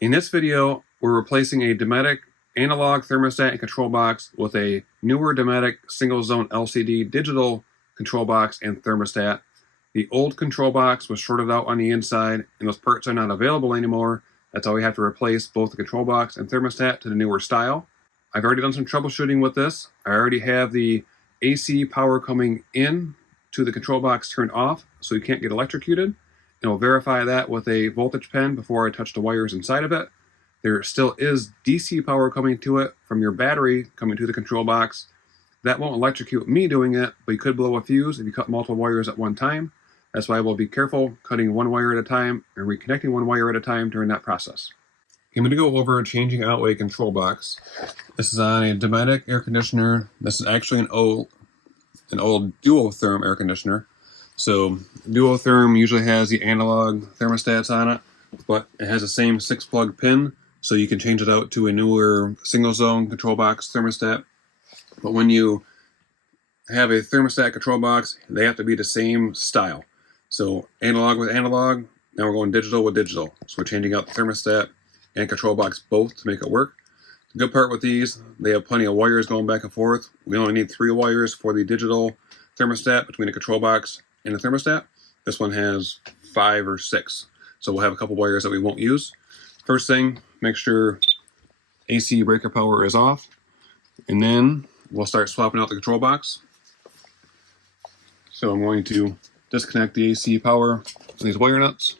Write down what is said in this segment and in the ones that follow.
In this video, we're replacing a Dometic analog thermostat and control box with a newer Dometic Single Zone LCD digital control box and thermostat. The old control box was shorted out on the inside, and those parts are not available anymore. That's why we have to replace both the control box and thermostat to the newer style. I've already done some troubleshooting with this. I already have the AC power coming in to the control box turned off, so you can't get electrocuted. And we'll verify that with a voltage pen before I touch the wires inside of it. There still is DC power coming to it from your battery coming to the control box. That won't electrocute me doing it, but you could blow a fuse if you cut multiple wires at one time. That's why we'll be careful cutting one wire at a time and reconnecting one wire at a time during that process. I'm going to go over changing out a control box. This is on a Dometic air conditioner. This is actually an old Duotherm air conditioner. So Duotherm usually has the analog thermostats on it, but it has the same 6-plug pin, so you can change it out to a newer single zone control box thermostat. But when you have a thermostat control box, they have to be the same style. So analog with analog, now we're going digital with digital. So we're changing out the thermostat and control box both to make it work. The good part with these, they have plenty of wires going back and forth. We only need 3 wires for the digital thermostat between the control box and the thermostat. This one has 5 or 6. So we'll have a couple wires that we won't use. First thing, make sure AC breaker power is off. And then we'll start swapping out the control box. So I'm going to disconnect the AC power from these wire nuts.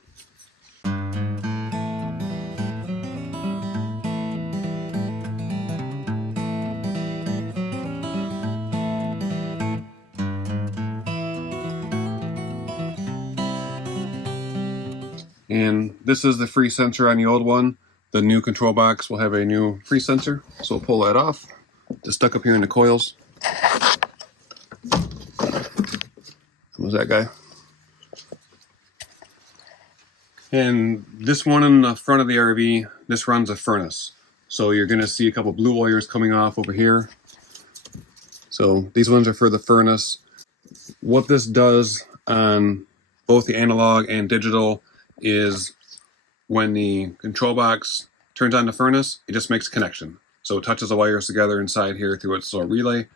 And this is the free sensor on the old one. The new control box will have a new free sensor. So we'll pull that off. Just stuck up here in the coils. Was that guy? And this one in the front of the RV, this runs a furnace. So you're going to see a couple blue wires coming off over here. So these ones are for the furnace. What this does on both the analog and digital is when the control box turns on the furnace, it just makes a connection. So it touches the wires together inside here through its little relay.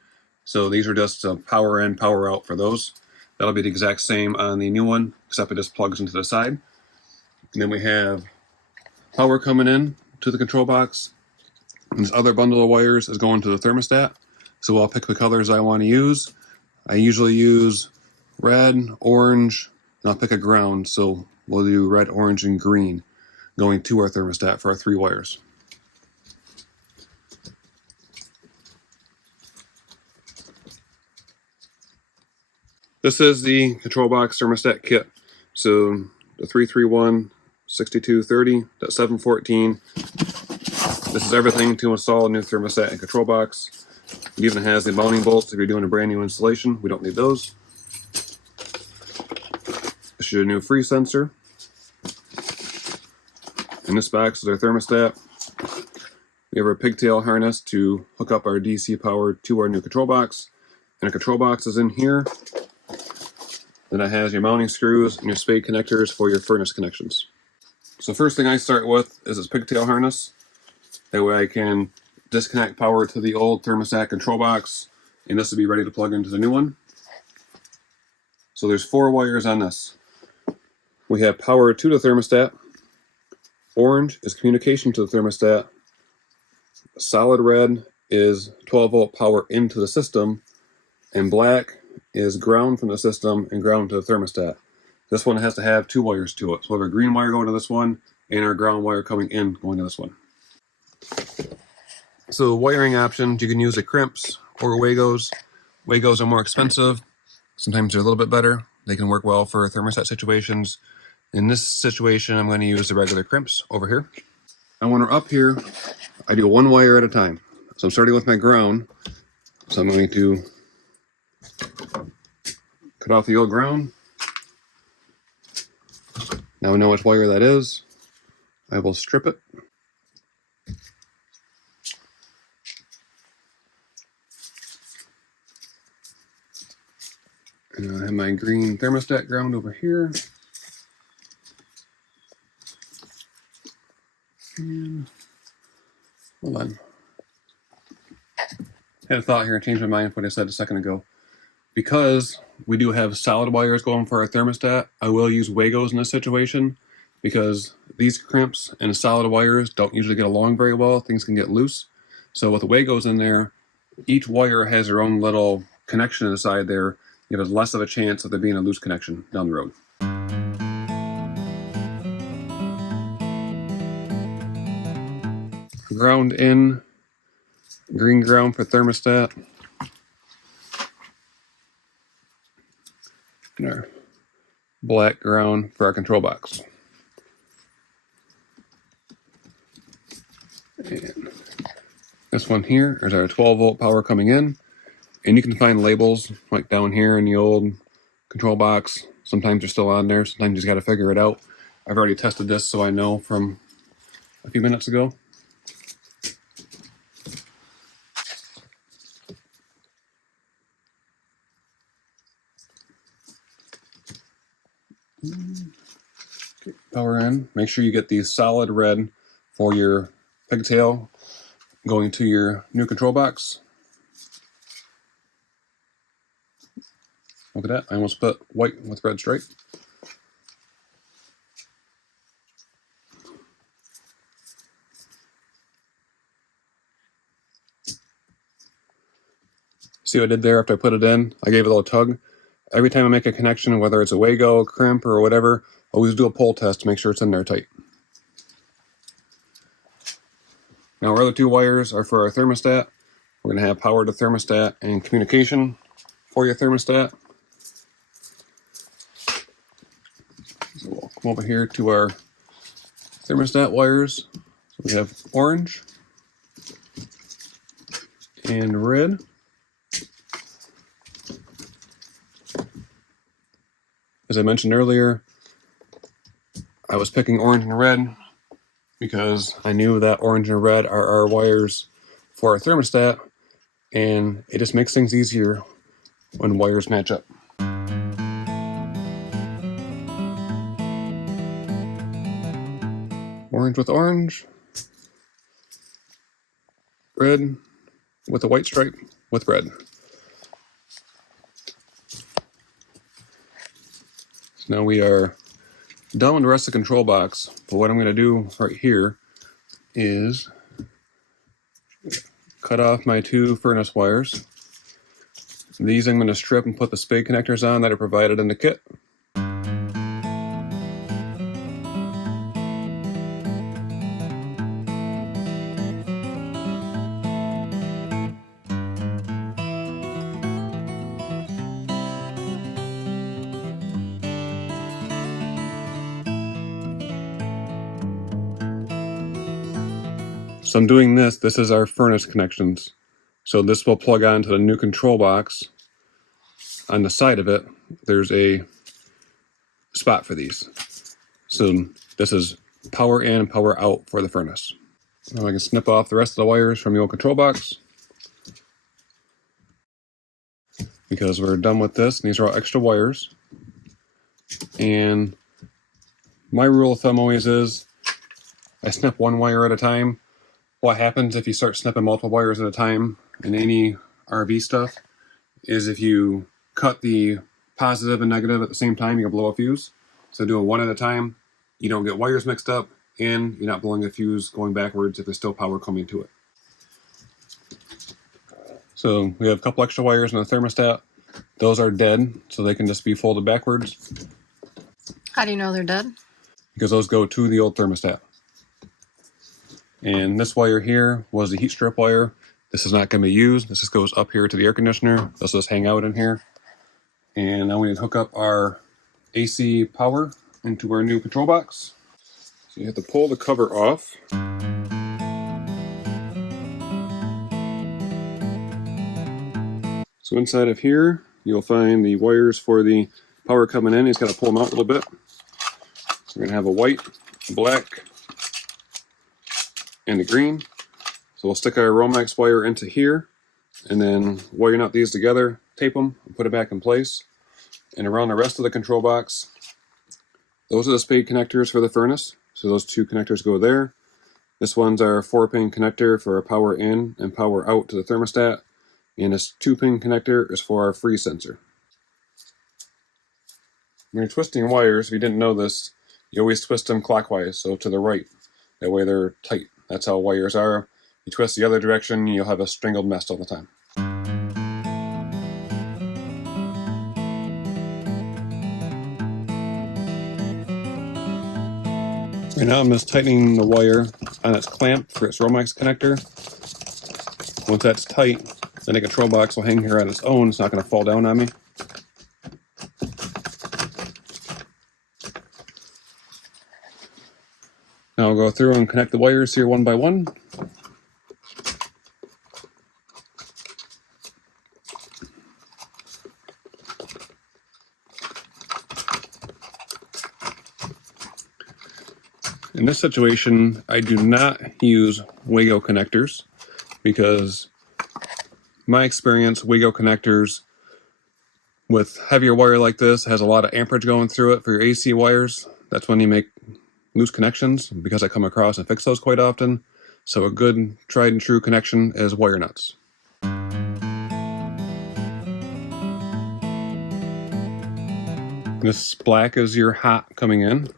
So these are just power in, power out for those. That'll be the exact same on the new one, except it just plugs into the side. And then we have power coming in to the control box. And this other bundle of wires is going to the thermostat. So I'll pick the colors I want to use. I usually use red, orange, and I'll pick a ground. So we'll do red, orange, and green going to our thermostat for our 3 wires. This is the control box thermostat kit. So the 331 6230.714. This is everything to install a new thermostat and control box. It even has the mounting bolts if you're doing a brand new installation. We don't need those. This is your new free sensor. In this box is our thermostat. We have our pigtail harness to hook up our DC power to our new control box. And our control box is in here. Then it has your mounting screws and your spade connectors for your furnace connections. So first thing I start with is this pigtail harness. That way I can disconnect power to the old thermostat control box, and this will be ready to plug into the new one. So there's 4 wires on this. We have power to the thermostat. Orange is communication to the thermostat. Solid red is 12-volt power into the system, and black is ground from the system and ground to the thermostat. This one has to have 2 wires to it. So we have a green wire going to this one and our ground wire coming in going to this one. So wiring options, you can use the crimps or Wagos. Wagos are more expensive. Sometimes they're a little bit better. They can work well for thermostat situations. In this situation, I'm going to use the regular crimps over here. And when we're up here, I do 1 wire at a time. So I'm starting with my ground. So I'm going to cut off the old ground. Now we know which wire that is. I will strip it. And I have my green thermostat ground over here. And hold on. Had a thought here and changed my mind from what I said a second ago. Because we do have solid wires going for our thermostat, I will use Wagos in this situation because these crimps and solid wires don't usually get along very well. Things can get loose. So with the Wagos in there, each wire has their own little connection inside there. You have less of a chance of there being a loose connection down the road. Ground in, green ground for thermostat. And our black ground for our control box. And this one here is our 12 volt power coming in. And you can find labels like down here in the old control box. Sometimes they're still on there. Sometimes you just got to figure it out. I've already tested this, so I know from a few minutes ago. Power in. Make sure you get the solid red for your pigtail going to your new control box. Look at that. I almost put white with red stripe. See what I did there after I put it in? I gave it a little tug. Every time I make a connection, whether it's a Wago, crimp, or whatever, always do a pull test to make sure it's in there tight. Now our other two wires are for our thermostat. We're going to have power to thermostat and communication for your thermostat. So we'll come over here to our thermostat wires. So we have orange and red. As I mentioned earlier, I was picking orange and red because I knew that orange and red are our wires for our thermostat, and it just makes things easier when wires match up. Orange with orange, red with a white stripe with red. So now we are done with the rest of the control box, but what I'm going to do right here is cut off my two furnace wires. These I'm going to strip and put the spade connectors on that are provided in the kit. So I'm doing this. This is our furnace connections. So this will plug onto the new control box. On the side of it, there's a spot for these. So this is power in and power out for the furnace. Now I can snip off the rest of the wires from the old control box. Because we're done with this. These are all extra wires. And my rule of thumb always is I snip one wire at a time. What happens if you start snipping multiple wires at a time in any RV stuff is if you cut the positive and negative at the same time, you'll blow a fuse. So doing one at a time, you don't get wires mixed up, and you're not blowing a fuse going backwards if there's still power coming to it. So we have a couple extra wires in the thermostat. Those are dead, so they can just be folded backwards. How do you know they're dead? Because those go to the old thermostat. And this wire here was the heat strip wire. This is not going to be used. This just goes up here to the air conditioner. This will just hang out in here. And now we need to hook up our AC power into our new control box. So you have to pull the cover off. So inside of here, you'll find the wires for the power coming in. You just got to pull them out a little bit. So we're going to have a white, black, and a green. So we'll stick our Romex wire into here and then wire nut these together, tape them, and put it back in place. And around the rest of the control box, those are the spade connectors for the furnace. So those two connectors go there. This one's our 4-pin connector for our power in and power out to the thermostat, and this 2-pin connector is for our freeze sensor. When you're twisting wires, if you didn't know this, you always twist them clockwise, so to the right. That way they're tight. That's how wires are. You twist the other direction, you'll have a strangled mess all the time. Right now I'm just tightening the wire on its clamp for its Romex connector. Once that's tight, then the control box will hang here on its own. It's not going to fall down on me. Now I'll go through and connect the wires here one by one. In this situation, I do not use Wago connectors because my experience, Wago connectors with heavier wire like this has a lot of amperage going through it for your AC wires. That's when you make loose connections, because I come across and fix those quite often. So a good tried and true connection is wire nuts. This black is your hot coming in.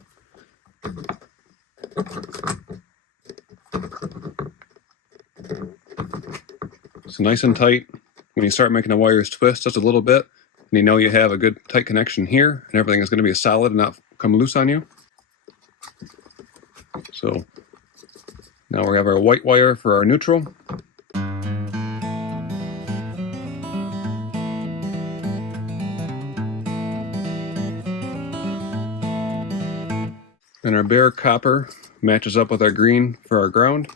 So nice and tight. When you start making the wires twist just a little bit, and you know you have a good tight connection here, and everything is going to be solid and not come loose on you. So now we have our white wire for our neutral. And our bare copper matches up with our green for our ground.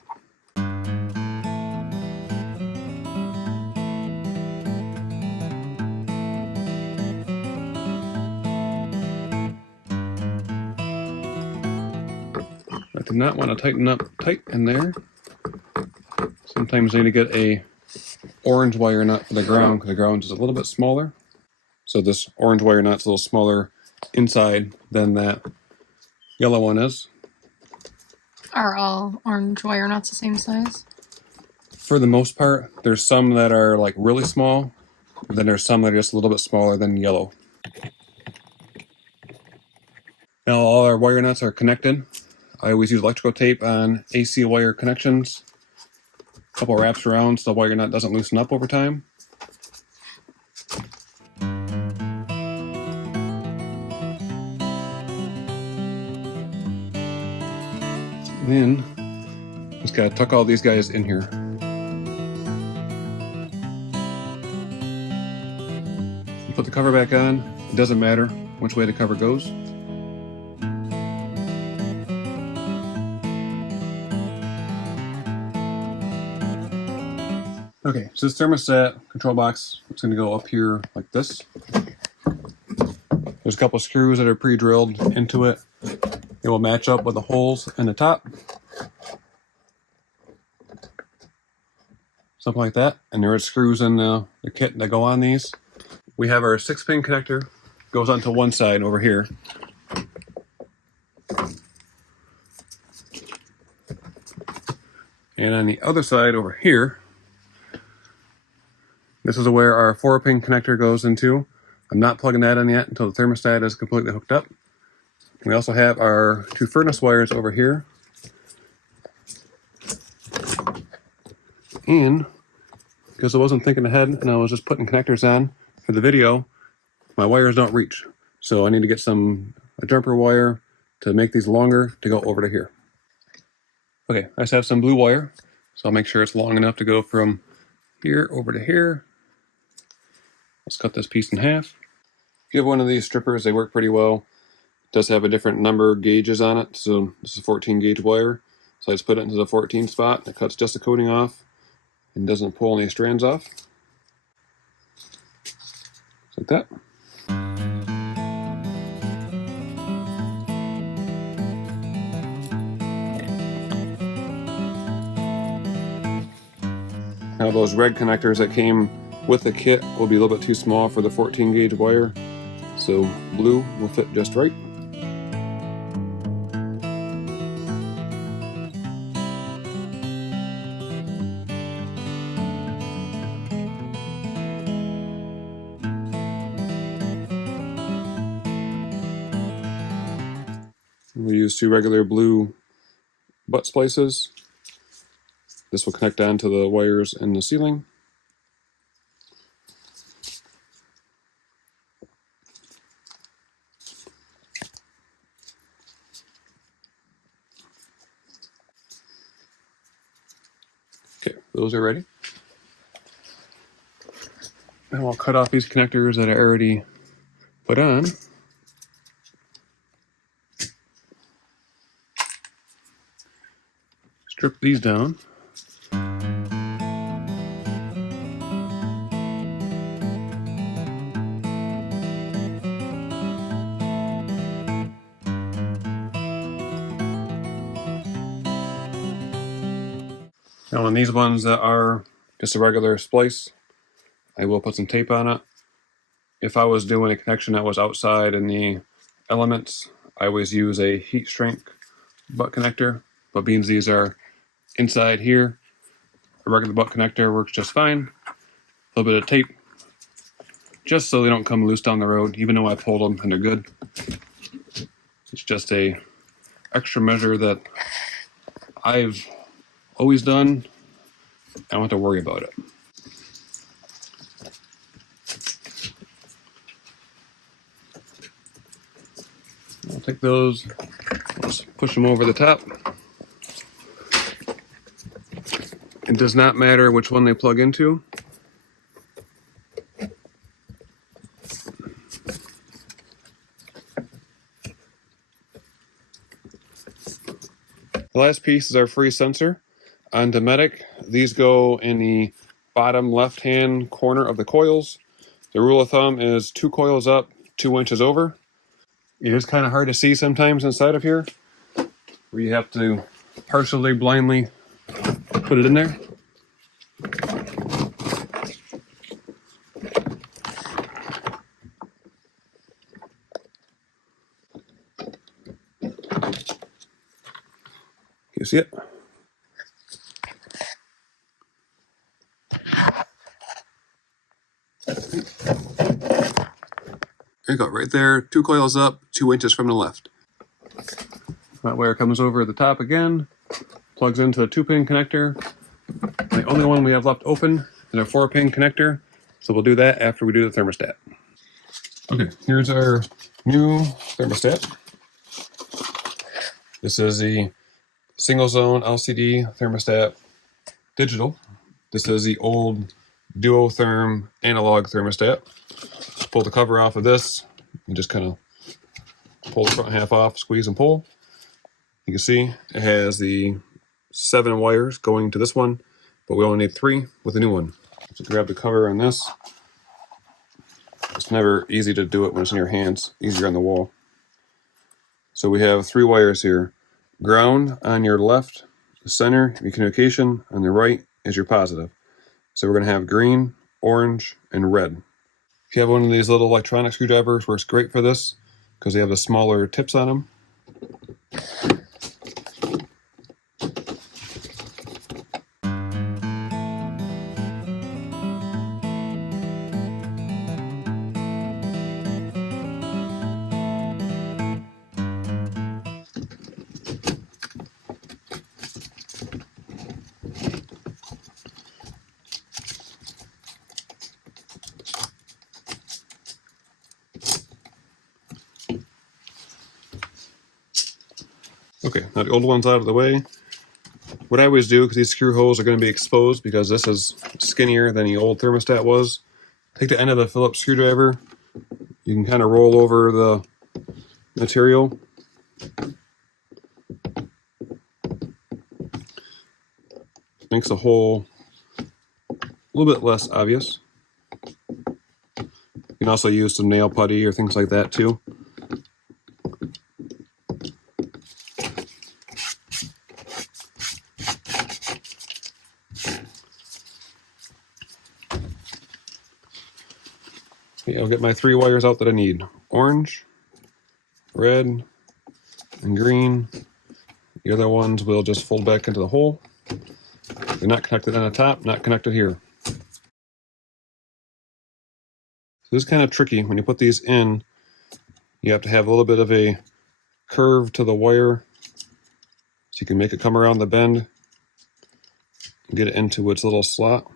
I do not want to tighten up tight in there. Sometimes you need to get a orange wire nut for the ground, because the ground is a little bit smaller. So this orange wire nut's a little smaller inside than that yellow one is. Are all orange wire nuts the same size? For the most part, there's some that are like really small, but then there's some that are just a little bit smaller than yellow. Now all our wire nuts are connected. I always use electrical tape on AC wire connections. A couple wraps around so the wire nut doesn't loosen up over time. Then just gotta tuck all these guys in here. You put the cover back on. It doesn't matter which way the cover goes. Okay, so this thermostat control box is going to go up here like this. There's a couple of screws that are pre-drilled into it. It will match up with the holes in the top. Something like that. And there are screws in the kit that go on these. We have our 6-pin connector. Goes onto one side over here. And on the other side over here, this is where our 4-pin connector goes into. I'm not plugging that in yet until the thermostat is completely hooked up. We also have our 2 furnace wires over here. And because I wasn't thinking ahead and I was just putting connectors on for the video, my wires don't reach. So I need to get a jumper wire to make these longer to go over to here. Okay, I just have some blue wire, so I'll make sure it's long enough to go from here over to here. Let's cut this piece in half. If you have one of these strippers, they work pretty well. It does have a different number of gauges on it, so this is 14 gauge wire. So I just put it into the 14 spot. It cuts just the coating off and doesn't pull any strands off. Just like that. Now those red connectors that came with the kit will be a little bit too small for the 14 gauge wire, so blue will fit just right. we use 2 regular blue butt splices. This will connect onto the wires in the ceiling. Okay, those are ready. And I'll cut off these connectors that I already put on. Strip these down. Now on these ones that are just a regular splice, I will put some tape on it. If I was doing a connection that was outside in the elements, I always use a heat shrink butt connector, but being these are inside here, a regular butt connector works just fine. A little bit of tape, just so they don't come loose down the road, even though I pulled them and they're good. It's just a extra measure that I've always done. I don't have to worry about it. I'll take those, just push them over the top. It does not matter which one they plug into. The last piece is our free sensor. On Dometic, these go in the bottom left-hand corner of the coils. The rule of thumb is 2 coils up, 2 inches over. It is kind of hard to see sometimes inside of here, where you have to partially blindly put it in there. You see it? There you go, right there, 2 coils up, 2 inches from the left. That wire comes over the top again, plugs into a 2-pin connector. The only one we have left open is a 4-pin connector, so we'll do that after we do the thermostat. Okay, here's our new thermostat. This is the Single Zone LCD thermostat digital. This is the old Duotherm analog thermostat. Pull the cover off of this and just kind of pull the front half off, squeeze and pull. You can see it has the 7 wires going to this one, but we only need 3 with the new one. So grab the cover on this. It's never easy to do it when it's in your hands, easier on the wall. So we have 3 wires here. Ground on your left, the center, your communication, on the right is your positive. So we're going to have green, orange, and red. If you have one of these little electronic screwdrivers, works great for this because they have the smaller tips on them. Okay, now the old one's out of the way. What I always do, because these screw holes are going to be exposed because this is skinnier than the old thermostat was, take the end of the Phillips screwdriver. You can kind of roll over the material. Makes the hole a little bit less obvious. You can also use some nail putty or things like that too. Okay, I'll get my 3 wires out that I need. Orange, red, and green. The other ones will just fold back into the hole. They're not connected on the top, not connected here. So this is kind of tricky. When you put these in, you have to have a little bit of a curve to the wire so you can make it come around the bend and get it into its little slot.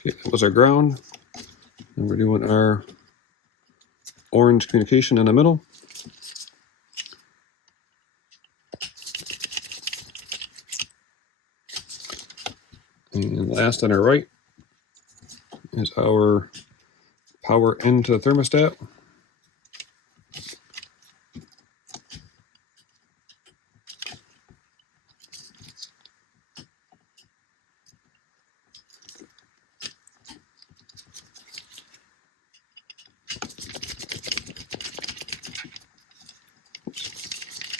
Okay, that was our ground. And we're doing our orange communication in the middle. And last on our right is our power into the thermostat.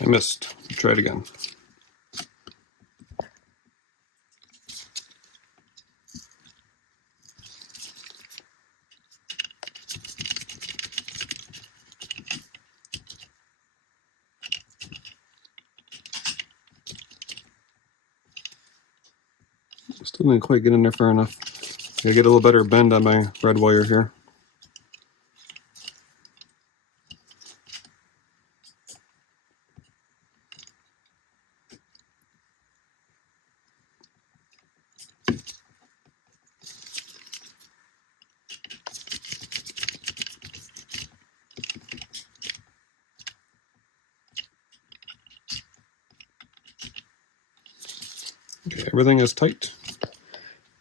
I missed. Try it again. Still didn't quite get in there far enough. Gotta get a little better bend on my red wire here. Okay, everything is tight.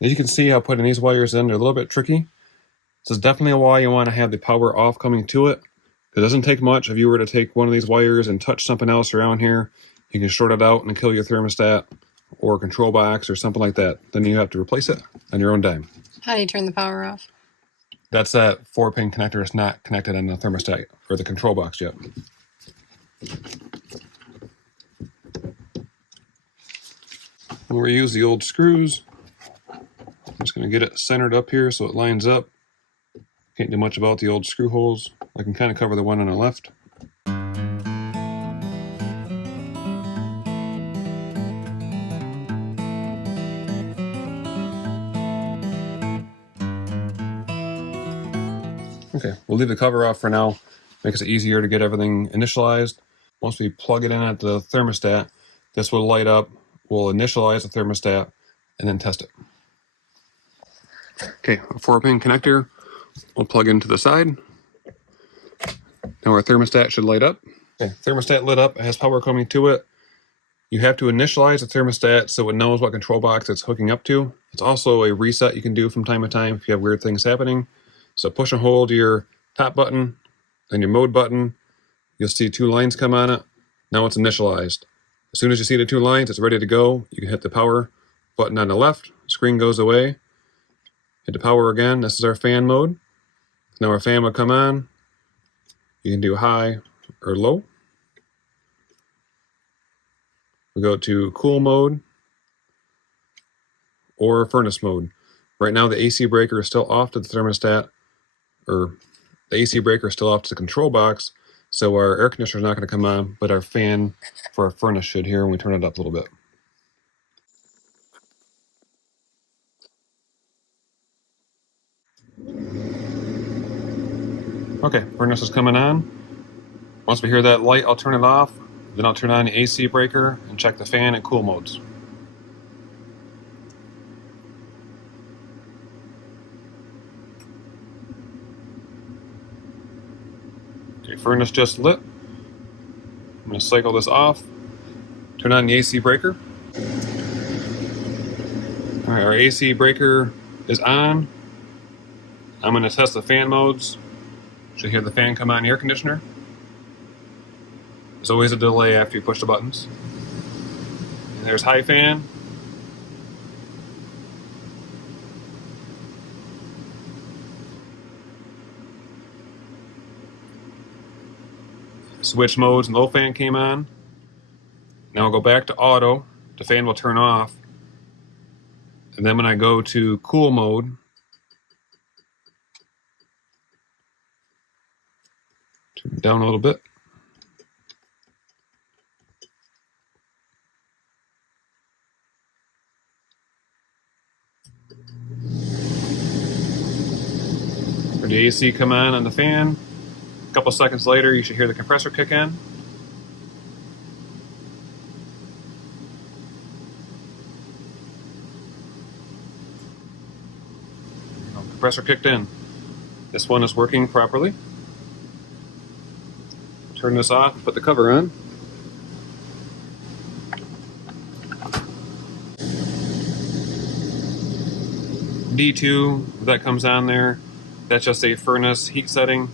As you can see, how putting these wires in, they're a little bit tricky. This is definitely why you want to have the power off coming to it. It doesn't take much. If you were to take one of these wires and touch something else around here, you can short it out and kill your thermostat or control box or something like that. Then you have to replace it on your own dime. How do you turn the power off? That's that 4-pin connector. It's not connected on the thermostat or the control box yet. And we'll use the old screws. I'm just going to get it centered up here so it lines up. Can't do much about the old screw holes. I can kind of cover the one on the left. Okay, we'll leave the cover off for now. Makes it easier to get everything initialized. Once we plug it in at the thermostat, this will light up. We'll initialize the thermostat and then test it. Okay, a 4-pin connector. We'll plug into the side. Now our thermostat should light up. Okay, thermostat lit up. It has power coming to it. You have to initialize the thermostat so it knows what control box it's hooking up to. It's also a reset you can do from time to time if you have weird things happening. So push and hold your top button, then your mode button. You'll see 2 lines come on it. Now it's initialized. As soon as you see the 2 lines, it's ready to go. You can hit the power button on the left. Screen goes away. Hit the power again. This is our fan mode. Now our fan will come on. You can do high or low. We go to cool mode or furnace mode. Right now the AC breaker is still off to the thermostat, or the AC breaker is still off to the control box, so our air conditioner is not going to come on, but our fan for our furnace should here when we turn it up a little bit. Okay, furnace is coming on. Once we hear that light, I'll turn it off. Then I'll turn on the AC breaker and check the fan and cool modes. Okay, furnace just lit. I'm going to cycle this off. Turn on the AC breaker. All right, our AC breaker is on. I'm going to test the fan modes. Should hear the fan come on the air conditioner. There's always a delay after you push the buttons. And there's high fan. Switch modes and low fan came on. Now I'll go back to auto. The fan will turn off. And then when I go to cool mode, turn it down a little bit. the AC come on the fan. A couple seconds later, you should hear the compressor kick in. Compressor kicked in. This one is working properly. Turn this off, put the cover on. D2, that comes on there. That's just a furnace heat setting.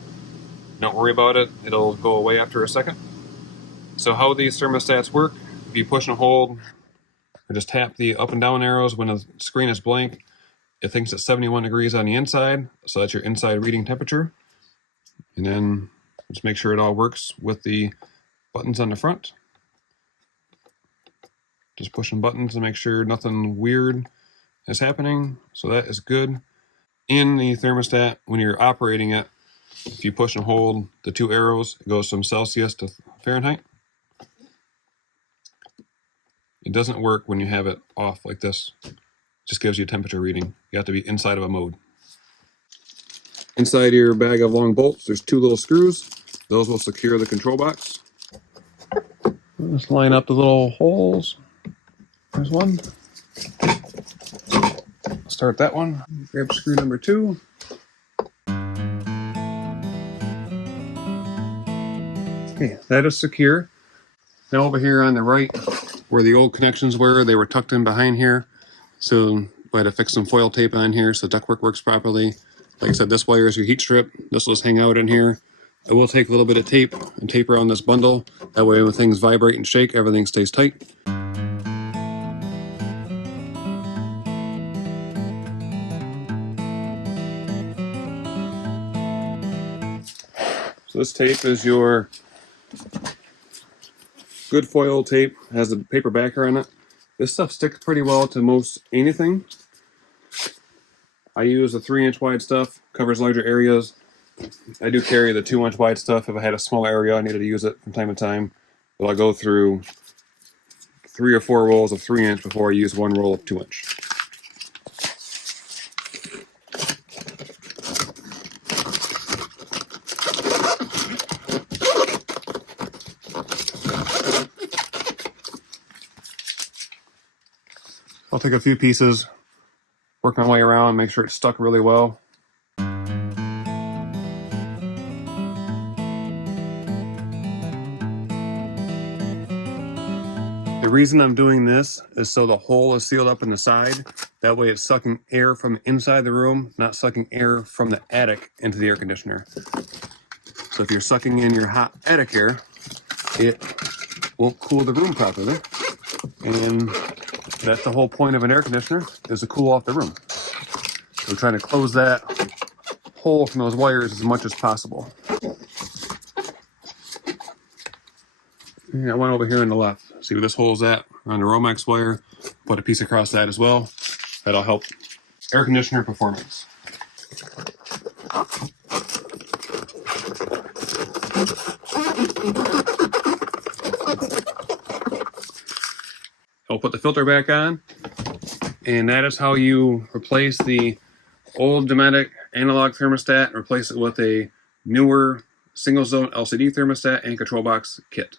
Don't worry about it, it'll go away after a second. So how these thermostats work, if you push and hold, or just tap the up and down arrows when the screen is blank, it thinks it's 71 degrees on the inside, so that's your inside reading temperature. And then just make sure it all works with the buttons on the front. Just pushing buttons to make sure nothing weird is happening. So that is good. In the thermostat, when you're operating it, if you push and hold the two arrows, it goes from Celsius to Fahrenheit. It doesn't work when you have it off like this. It just gives you a temperature reading. You have to be inside of a mode. Inside your bag of long bolts, there's two little screws. Those will secure the control box. Let's line up the little holes. There's one. Start that one. Grab screw number 2. Okay, that is secure. Now over here on the right, where the old connections were, they were tucked in behind here. So I had to fix some foil tape on here so ductwork works properly. Like I said, this wire is your heat strip. This will just hang out in here. I will take a little bit of tape and tape around this bundle. That way when things vibrate and shake, everything stays tight. So this tape is your good foil tape. It has a paper backer on it. This stuff sticks pretty well to most anything. I use the 3-inch wide stuff, covers larger areas. I do carry the 2-inch wide stuff if I had a small area I needed to use it from time to time. But I'll go through 3 or 4 rolls of 3-inch before I use 1 roll of 2-inch. I'll take a few pieces, work my way around, make sure it's stuck really well. The reason I'm doing this is so the hole is sealed up in the side. That way it's sucking air from inside the room, not sucking air from the attic into the air conditioner. So if you're sucking in your hot attic air, it won't cool the room properly. And that's the whole point of an air conditioner, is to cool off the room. So we're trying to close that hole from those wires as much as possible. And I went over here on the left. See where this hole is at on the Romex wire. Put a piece across that as well. That'll help air conditioner performance. I'll put the filter back on, and that is how you replace the old Dometic analog thermostat and replace it with a newer single zone LCD thermostat and control box kit.